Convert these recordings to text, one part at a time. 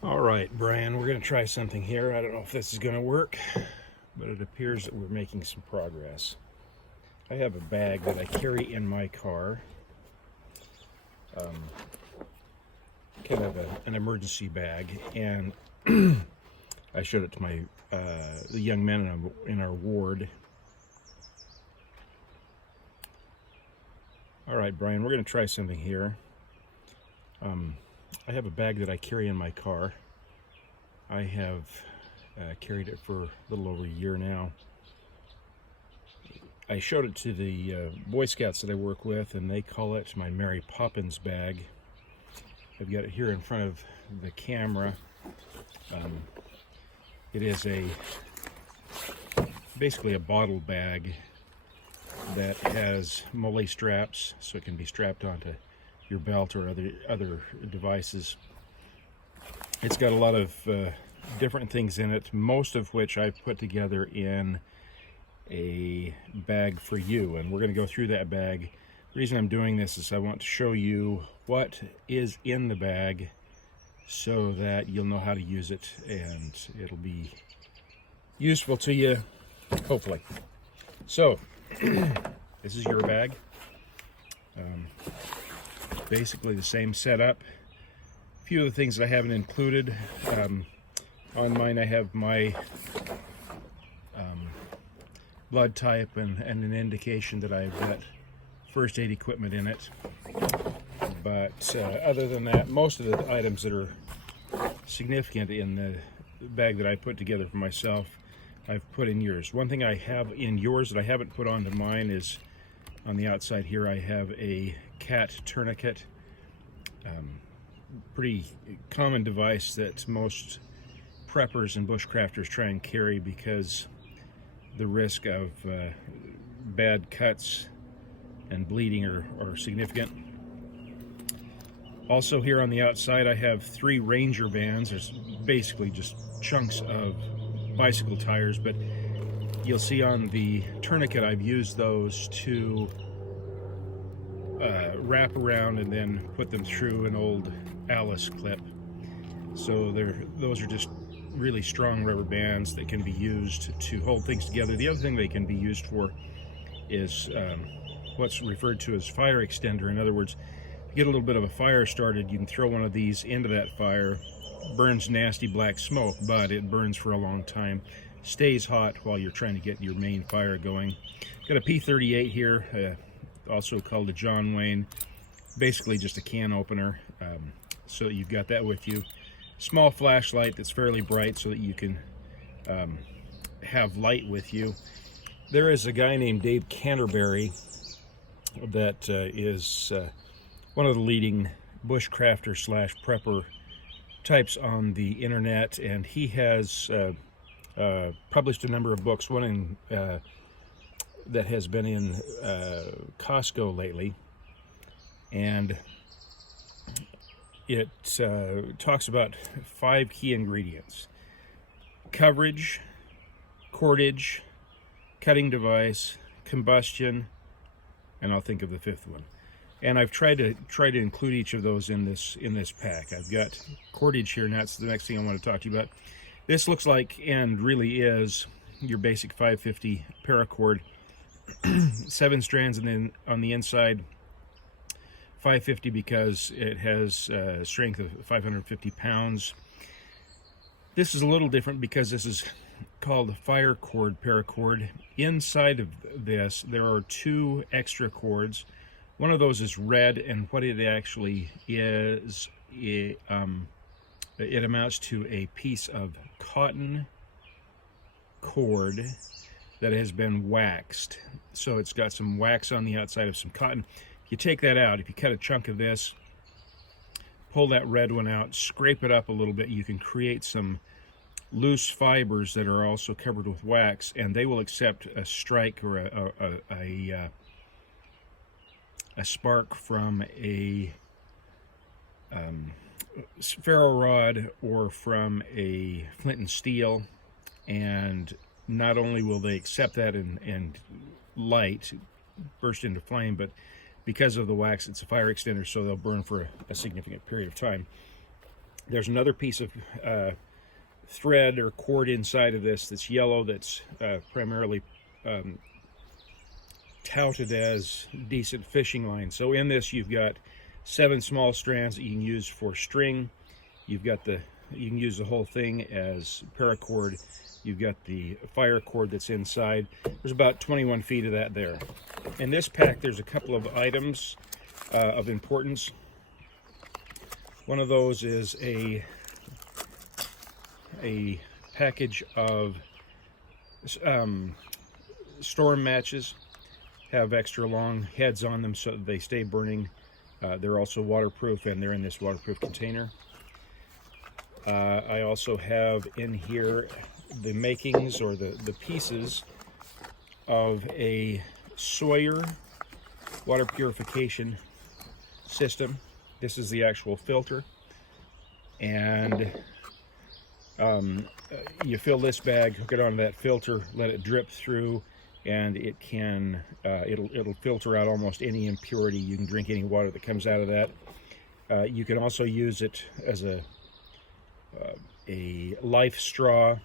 All right, Brian, we're going to try something here. I don't know if this is going to work, but it appears that we're making some progress. I have a bag that I carry in my car, kind of an emergency bag, and I showed it to the young men in our ward. All right, Brian, we're going to try something here. I have a bag that I carry in my car. I have carried it for a little over a year now. I showed it to the Boy Scouts that I work with, and they call it my Mary Poppins bag. I've got it here in front of the camera. It is basically a bottle bag that has MOLLE straps, so it can be strapped onto your belt or other devices. It's got a lot of different things in it, most of which I've put together in a bag for you, and we're going to go through that bag. The reason I'm doing this is I want to show you what is in the bag so that you'll know how to use it, and it'll be useful to you, hopefully. So this is your bag. Basically the same setup. A few of the things that I haven't included. On mine I have my blood type and an indication that I've got first aid equipment in it. But other than that, most of the items that are significant in the bag that I put together for myself, I've put in yours. One thing I have in yours that I haven't put onto mine is on the outside here I have a cat tourniquet. Pretty common device that most preppers and bushcrafters try and carry because the risk of bad cuts and bleeding are significant. Also here on the outside I have 3 Ranger bands. There's basically just chunks of bicycle tires, but you'll see on the tourniquet I've used those to wrap around and then put them through an old Alice clip. So those are just really strong rubber bands that can be used to hold things together. The other thing they can be used for is what's referred to as fire extender. In other words, if you get a little bit of a fire started, you can throw one of these into that fire. Burns nasty black smoke, but it burns for a long time, stays hot while you're trying to get your main fire going. Got a P38 here, also called a John Wayne, basically just a can opener, so that you've got that with you. Small flashlight that's fairly bright so that you can have light with you. There is a guy named Dave Canterbury that is one of the leading bushcrafter / prepper types on the internet, and he has published a number of books, one that has been in Costco lately, and it talks about 5 key ingredients: coverage, cordage, cutting device, combustion, and I'll think of the 5th one. And I've tried to include each of those in this pack. I've got cordage here, and that's the next thing I want to talk to you about. This looks like, and really is, your basic 550 paracord, 7 strands, and then on the inside 550 because it has a strength of 550 pounds. This is a little different because this is called fire cord paracord. Inside of this there are 2 extra cords. One of those is red, and what it actually is, it amounts to a piece of cotton cord that has been waxed. So it's got some wax on the outside of some cotton. You take that out, if you cut a chunk of this, pull that red one out, scrape it up a little bit, you can create some loose fibers that are also covered with wax, and they will accept a strike or a spark from a ferro rod or from a flint and steel, and not only will they accept that and light burst into flame, but because of the wax, it's a fire extender, so they'll burn for a significant period of time. There's another piece of thread or cord inside of this that's yellow, that's primarily touted as decent fishing line. So in this you've got 7 small strands that you can use for string. You can use the whole thing as paracord. You've got the fire cord that's inside. There's about 21 feet of that there. In this pack there's a couple of items of importance. One of those is a package of storm matches. Have extra long heads on them so that they stay burning. They're also waterproof, and they're in this waterproof container. I also have in here the makings, or the pieces of a Sawyer water purification system. This is the actual filter, and you fill this bag, hook it onto that filter, let it drip through, and it can it'll filter out almost any impurity. You can drink any water that comes out of that. You can also use it as a life straw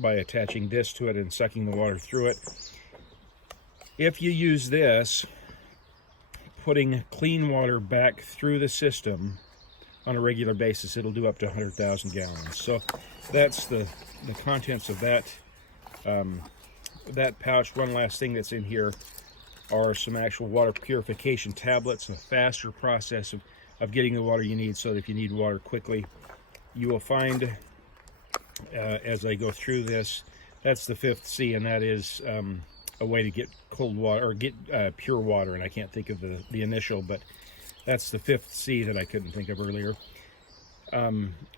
by attaching this to it and sucking the water through it. If you use this, putting clean water back through the system on a regular basis, it'll do up to 100,000 gallons. So that's the contents of that that pouch. One last thing that's in here are some actual water purification tablets, a faster process of getting the water you need, so that if you need water quickly, you will find as I go through this, that's the 5th C, and that is a way to get cold water, or get pure water, and I can't think of the initial, but that's the 5th C that I couldn't think of earlier.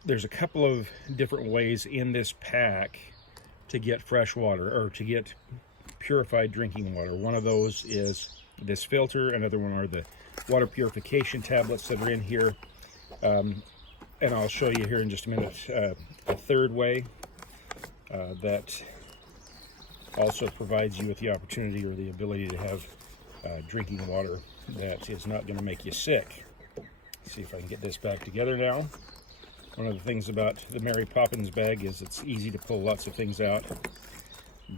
There's a couple of different ways in this pack to get fresh water, or to get purified drinking water. One of those is this filter. Another one are the water purification tablets that are in here. And I'll show you here in just a minute a third way that also provides you with the opportunity or the ability to have drinking water that is not going to make you sick. Let's see if I can get this back together now. One of the things about the Mary Poppins bag is it's easy to pull lots of things out,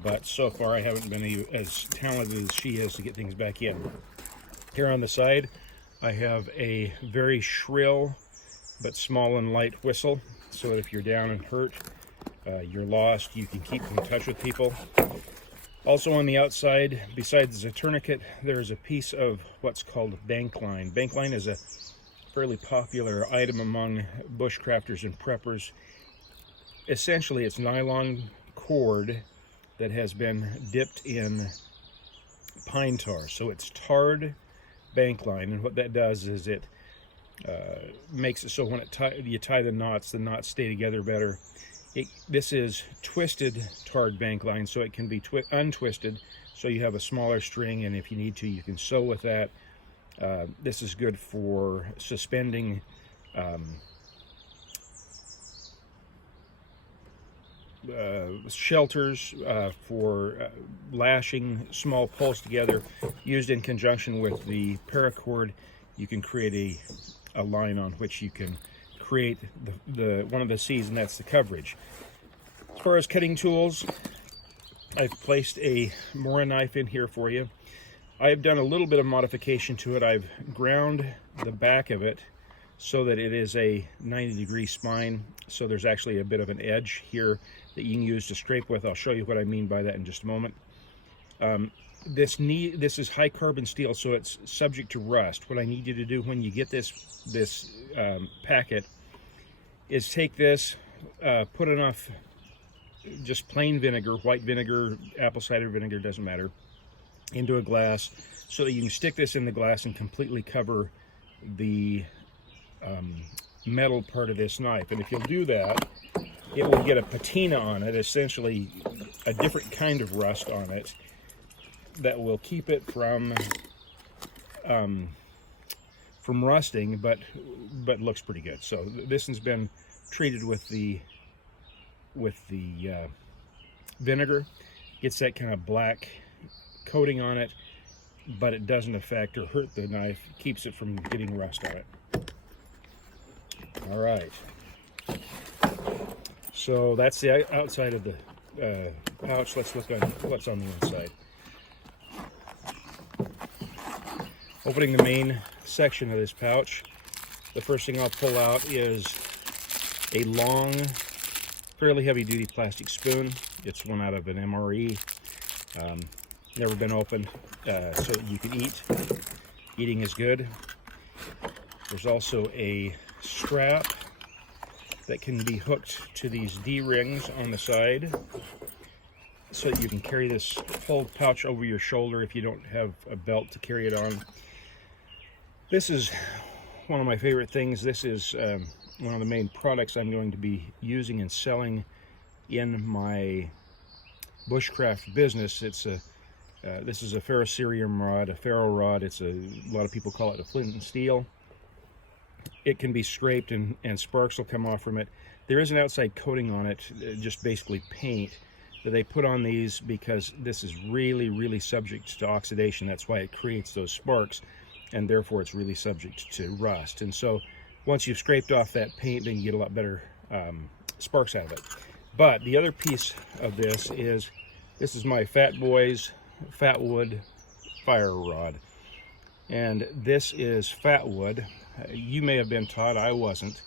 but so far I haven't been as talented as she is to get things back in. Here on the side I have a very shrill but small and light whistle, so that if you're down and hurt, you're lost, you can keep in touch with people. Also on the outside, besides the tourniquet, there's a piece of what's called bank line. Bank line is a fairly popular item among bushcrafters and preppers. Essentially, it's nylon cord that has been dipped in pine tar. So it's tarred bank line, and what that does is it makes it so when you tie the knots stay together better. This is twisted tarred bank line, so it can be untwisted, so you have a smaller string, and if you need to, you can sew with that. This is good for suspending shelters, for lashing small poles together. Used in conjunction with the paracord, you can create a line on which you can create the one of the C's, and that's the coverage. As far as cutting tools, I've placed a Mora knife in here for you. I've done a little bit of modification to it. I've ground the back of it so that it is a 90-degree spine, so there's actually a bit of an edge here that you can use to scrape with. I'll show you what I mean by that in just a moment. This is high carbon steel, so it's subject to rust. What I need you to do when you get this packet is take this, put enough just plain vinegar, white vinegar, apple cider vinegar, doesn't matter, into a glass, so that you can stick this in the glass and completely cover the metal part of this knife. And if you'll do that, it will get a patina on it, essentially a different kind of rust on it, that will keep it from rusting, but looks pretty good. So this has been treated with the vinegar, gets that kind of black coating on it, but it doesn't affect or hurt the knife, keeps it from getting rust on it. All right, So that's the outside of the pouch. Let's look at what's on the inside. Opening the main section of this pouch, the first thing I'll pull out is a long, fairly heavy-duty plastic spoon. It's one out of an MRE. Never been opened, so you can eat. Eating is good. There's also a strap that can be hooked to these D-rings on the side so that you can carry this whole pouch over your shoulder if you don't have a belt to carry it on. This is one of my favorite things. This is one of the main products I'm going to be using and selling in my bushcraft business. It's this is a ferrocerium rod, a ferro rod. A lot of people call it a flint and steel. It can be scraped and sparks will come off from it. There is an outside coating on it, just basically paint, that they put on these because this is really, really subject to oxidation. That's why it creates those sparks, and therefore it's really subject to rust. And so once you've scraped off that paint, then you get a lot better sparks out of it. But the other piece of this is my Fat Boys Fat Wood fire rod. And this is fat wood. You may have been taught, I wasn't,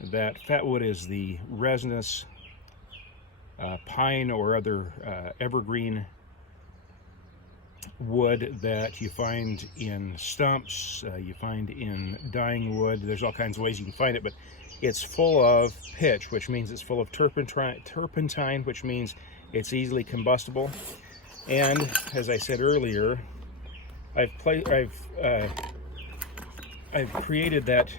that fat wood is the resinous pine or other evergreen wood that you find in stumps, you find in dying wood. There's all kinds of ways you can find it, but it's full of pitch, which means it's full of turpentine, which means it's easily combustible. And as I said earlier, I've created that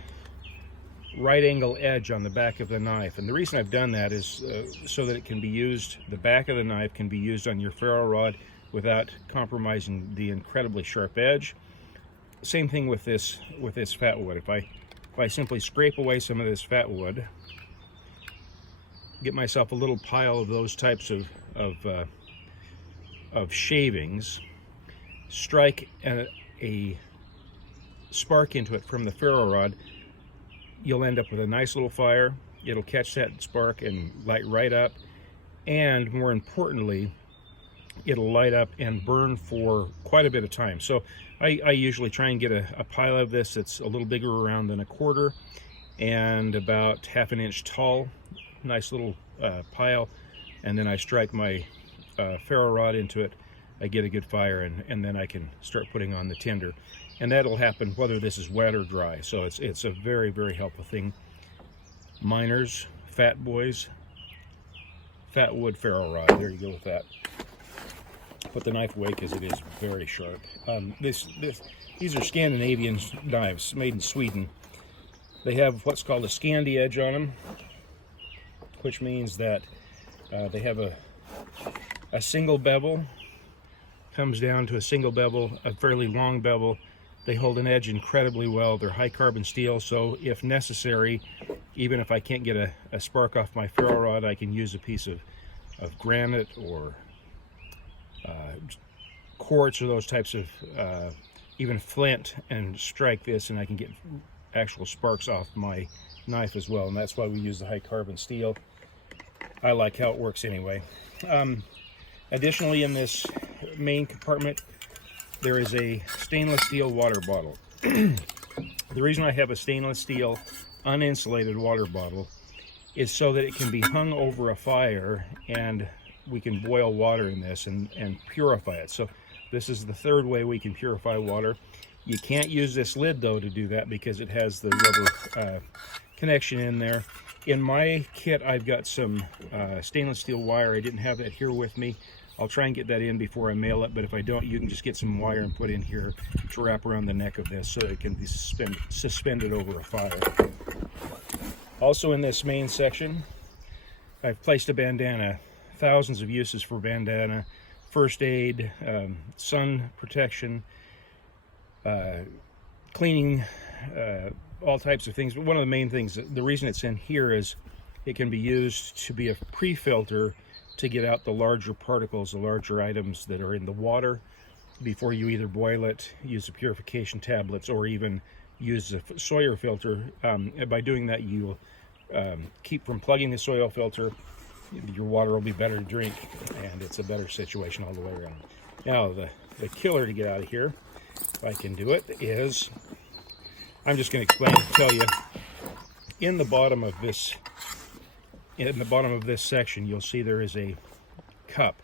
right angle edge on the back of the knife, and the reason I've done that is so that it can be used, the back of the knife can be used on your ferro rod without compromising the incredibly sharp edge. Same thing with this fat wood. If I simply scrape away some of this fat wood, get myself a little pile of those types of shavings, strike a spark into it from the ferro rod, you'll end up with a nice little fire. It'll catch that spark and light right up, and more importantly, it'll light up and burn for quite a bit of time. So I usually try and get a pile of this that's a little bigger around than a quarter and about ½ an inch tall. Nice little pile, and then I strike my ferro rod into it. I get a good fire, and then I can start putting on the tinder, and that'll happen whether this is wet or dry. So it's a very, very helpful thing. Miners, Fat Boys, fat wood ferro rod. There you go with that. Put the knife away because it is very sharp. These are Scandinavian knives made in Sweden. They have what's called a Scandi edge on them, which means that they have a single bevel, comes down to a single bevel, a fairly long bevel. They hold an edge incredibly well. They're high carbon steel, so if necessary, even if I can't get a spark off my ferro rod, I can use a piece of granite or quartz or those types of even flint and strike this, and I can get actual sparks off my knife as well, and that's why we use the high carbon steel. I like how it works anyway. Additionally, in this main compartment, there is a stainless steel water bottle. The reason I have a stainless steel uninsulated water bottle is so that it can be hung over a fire and we can boil water in this and purify it. So this is the third way we can purify water. You can't use this lid though to do that because it has the rubber connection in there. In my kit, I've got some stainless steel wire. I didn't have that here with me. I'll try and get that in before I mail it, but if I don't, you can just get some wire and put in here to wrap around the neck of this so it can be suspended over a fire. Also in this main section, I've placed a bandana. Thousands of uses for bandana. First aid, sun protection, cleaning, all types of things. But one of the main things, the reason it's in here is it can be used to be a pre-filter to get out the larger particles, the larger items that are in the water before you either boil it, use the purification tablets, or even use a Sawyer filter. By doing that, you'll keep from plugging the soil filter. Your water will be better to drink, and it's a better situation all the way around. Now, the killer to get out of here, if I can do it, is, I'm just going to explain and tell you, in the bottom of this section, you'll see there is a cup,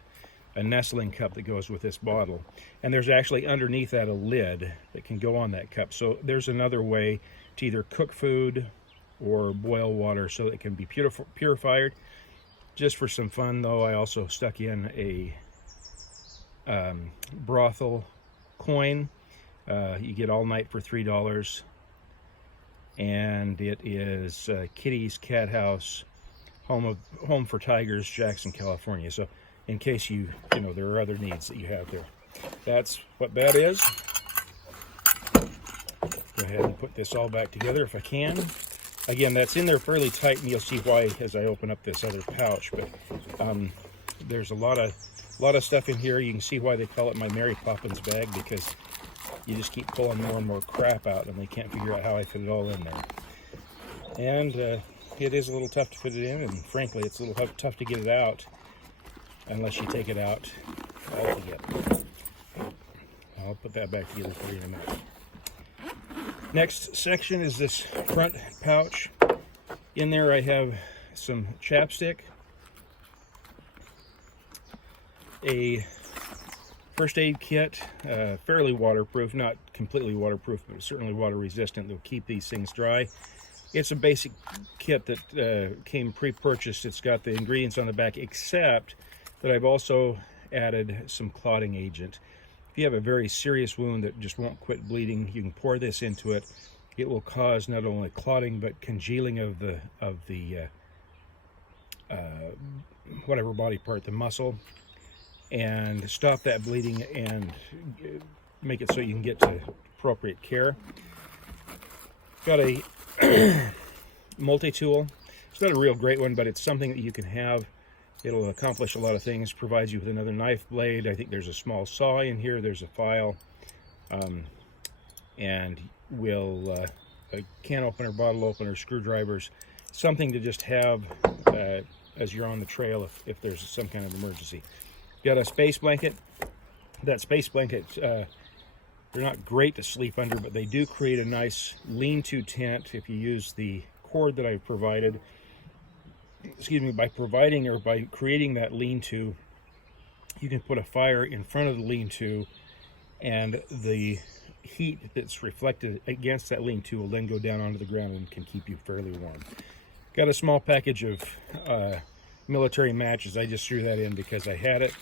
a nestling cup that goes with this bottle, and there's actually underneath that a lid that can go on that cup. So there's another way to either cook food or boil water so that it can be purified. Just for some fun, though, I also stuck in a brothel coin. You get all night for $3, and it is Kitty's Cat House, home for tigers, Jackson, California. So in case you know there are other needs that you have there. That's what that is. Go ahead and put this all back together if I can. Again, that's in there fairly tight, and you'll see why as I open up this other pouch. But there's a lot of stuff in here. You can see why they call it my Mary Poppins bag, because you just keep pulling more and more crap out, and they can't figure out how I fit it all in there. And it is a little tough to fit it in, and frankly, it's a little tough to get it out unless you take it out altogether. I'll put that back together for you in a minute. Next section is this front pouch. In there I have some chapstick, a first aid kit, fairly waterproof, not completely waterproof, but certainly water resistant. They'll keep these things dry. It's a basic kit that came pre-purchased. It's got the ingredients on the back, except that I've also added some clotting agent. If you have a very serious wound that just won't quit bleeding, you can pour this into it. It will cause not only clotting but congealing of the whatever body part, the muscle, and stop that bleeding and make it so you can get to appropriate care. Got a multi-tool. It's not a real great one, but it's something that you can have. It'll accomplish a lot of things. Provides you with another knife blade. I think there's a small saw in here. There's a file, and a can opener, bottle opener, screwdrivers, something to just have as you're on the trail if there's some kind of emergency. Got a space blanket. That space blanket, they're not great to sleep under, but they do create a nice lean-to tent if you use the cord that I've provided. Excuse me, by creating that lean-to, you can put a fire in front of the lean-to, and the heat that's reflected against that lean-to will then go down onto the ground and can keep you fairly warm. Got a small package of military matches. I just threw that in because I had it.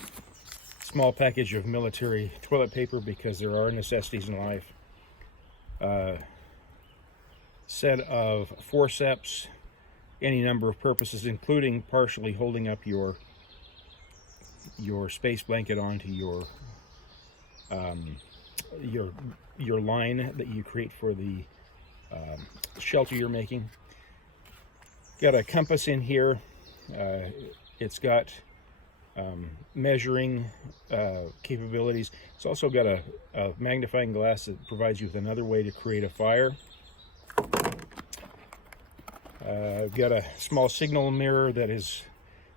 Small package of military toilet paper because there are necessities in life. Set of forceps, any number of purposes, including partially holding up your space blanket onto your line that you create for the shelter you're making. Got a compass in here. It's got measuring capabilities. It's also got a magnifying glass that provides you with another way to create a fire. I've got a small signal mirror that is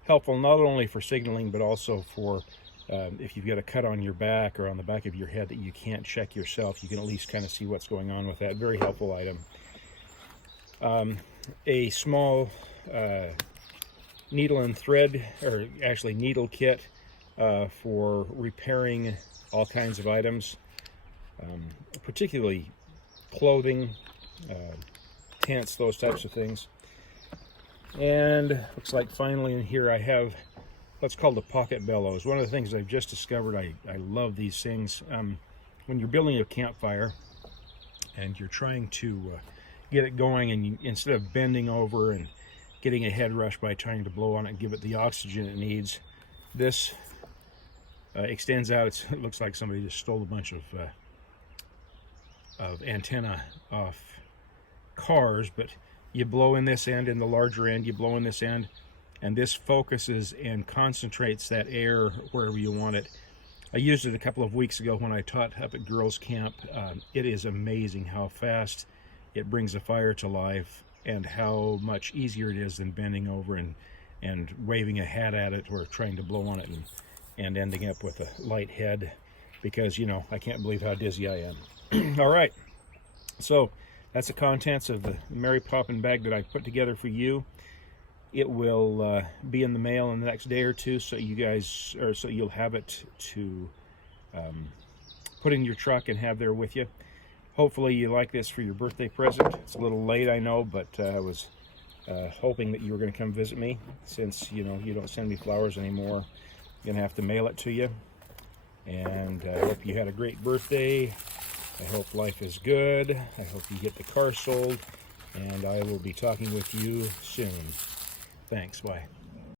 helpful not only for signaling, but also for if you've got a cut on your back or on the back of your head that you can't check yourself, you can at least kind of see what's going on with that. Very helpful item. A small needle and thread, or actually needle kit for repairing all kinds of items, particularly clothing, tents, those types of things. And looks like finally in here I have what's called a pocket bellows. One of the things I've just discovered, I love these things. When you're building a campfire and you're trying to get it going, and instead of bending over and getting a head rush by trying to blow on it and give it the oxygen it needs, this extends out. It looks like somebody just stole a bunch of antenna off cars, but you blow in this end, in the larger end you blow in this end, and this focuses and concentrates that air wherever you want it. I used it a couple of weeks ago when I taught up at girls camp. It is amazing how fast it brings a fire to life. and how much easier it is than bending over and waving a hat at it or trying to blow on it and ending up with a light head, because, you know, I can't believe how dizzy I am. All right, so that's the contents of the Mary Poppin bag that I put together for you. It will be in the mail in the next day or two, so you guys, or so you'll have it to put in your truck and have there with you. Hopefully you like this for your birthday present. It's a little late, I know, but I was hoping that you were going to come visit me. Since, you know, you don't send me flowers anymore, I'm going to have to mail it to you. And I hope you had a great birthday. I hope life is good. I hope you get the car sold. And I will be talking with you soon. Thanks. Bye.